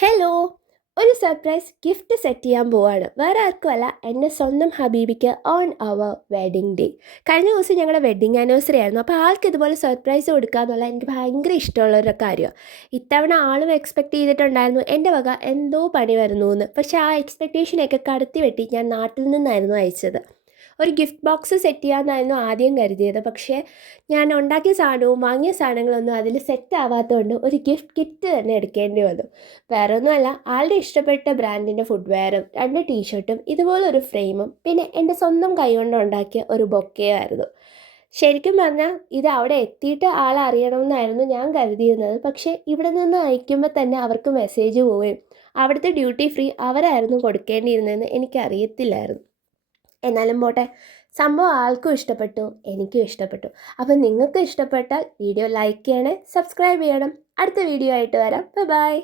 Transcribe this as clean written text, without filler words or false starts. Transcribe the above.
Hello, ഒരു surprise gift set ചെയ്യാൻ പോവാണ്. വേറെ ആർക്കുമല്ല, എൻ്റെ സ്വന്തം ഹബീബിക്ക് ഓൺ അവർ വെഡിങ് ഡേ. കഴിഞ്ഞ ദിവസം ഞങ്ങളുടെ വെഡിങ് ആനിവേഴ്സറി ആയിരുന്നു. അപ്പോൾ ആൾക്ക് ഇതുപോലെ സർപ്രൈസ് കൊടുക്കുക എന്നുള്ള എനിക്ക് ഭയങ്കര ഇഷ്ടമുള്ളൊരു കാര്യമാണ്. ഇത്തവണ ആളും എക്സ്പെക്റ്റ് ചെയ്തിട്ടുണ്ടായിരുന്നു എൻ്റെ വക എന്തോ പണി വരുന്നു എന്ന്. പക്ഷേ ആ എക്സ്പെക്റ്റേഷനൊക്കെ കടത്തി വെട്ടി ഞാൻ നാട്ടിൽ നിന്നായിരുന്നു അയച്ചത്. ഒരു ഗിഫ്റ്റ് ബോക്സ് സെറ്റ് ചെയ്യാമെന്നായിരുന്നു ആദ്യം കരുതിയത്. പക്ഷേ ഞാൻ ഉണ്ടാക്കിയ സാധനവും വാങ്ങിയ സാധനങ്ങളൊന്നും അതിൽ സെറ്റ് ആവാത്തതുകൊണ്ട് ഒരു ഗിഫ്റ്റ് കിറ്റ് തന്നെ എടുക്കേണ്ടി വന്നു. വേറെ ഒന്നുമല്ല, ആളുടെ ഇഷ്ടപ്പെട്ട ബ്രാൻഡിൻ്റെ ഫുട്വെയറും 2 ടീഷർട്ടും ഇതുപോലൊരു ഫ്രെയിമും പിന്നെ എൻ്റെ സ്വന്തം കൈകൊണ്ട് ഉണ്ടാക്കിയ ഒരു ബൊക്കെയായിരുന്നു. ശരിക്കും പറഞ്ഞാൽ ഇത് അവിടെ എത്തിയിട്ട് ആൾ അറിയണമെന്നായിരുന്നു ഞാൻ കരുതിയിരുന്നത്. പക്ഷേ ഇവിടെ നിന്ന് അയക്കുമ്പോൾ തന്നെ അവർക്ക് മെസ്സേജ് പോവുകയും അവിടുത്തെ ഡ്യൂട്ടി ഫ്രീ അവരായിരുന്നു കൊടുക്കേണ്ടിയിരുന്നതെന്ന് എനിക്കറിയത്തില്ലായിരുന്നു. എന്നാലും പോട്ടെ, സംഭവം ആൾക്കും ഇഷ്ടപ്പെട്ടു, എനിക്കും ഇഷ്ടപ്പെട്ടു. അപ്പം നിങ്ങൾക്ക് ഇഷ്ടപ്പെട്ടാൽ വീഡിയോ ലൈക്ക് ചെയ്യണേ, സബ്സ്ക്രൈബ് ചെയ്യണം. അടുത്ത വീഡിയോ ആയിട്ട് വരാം. ബൈ.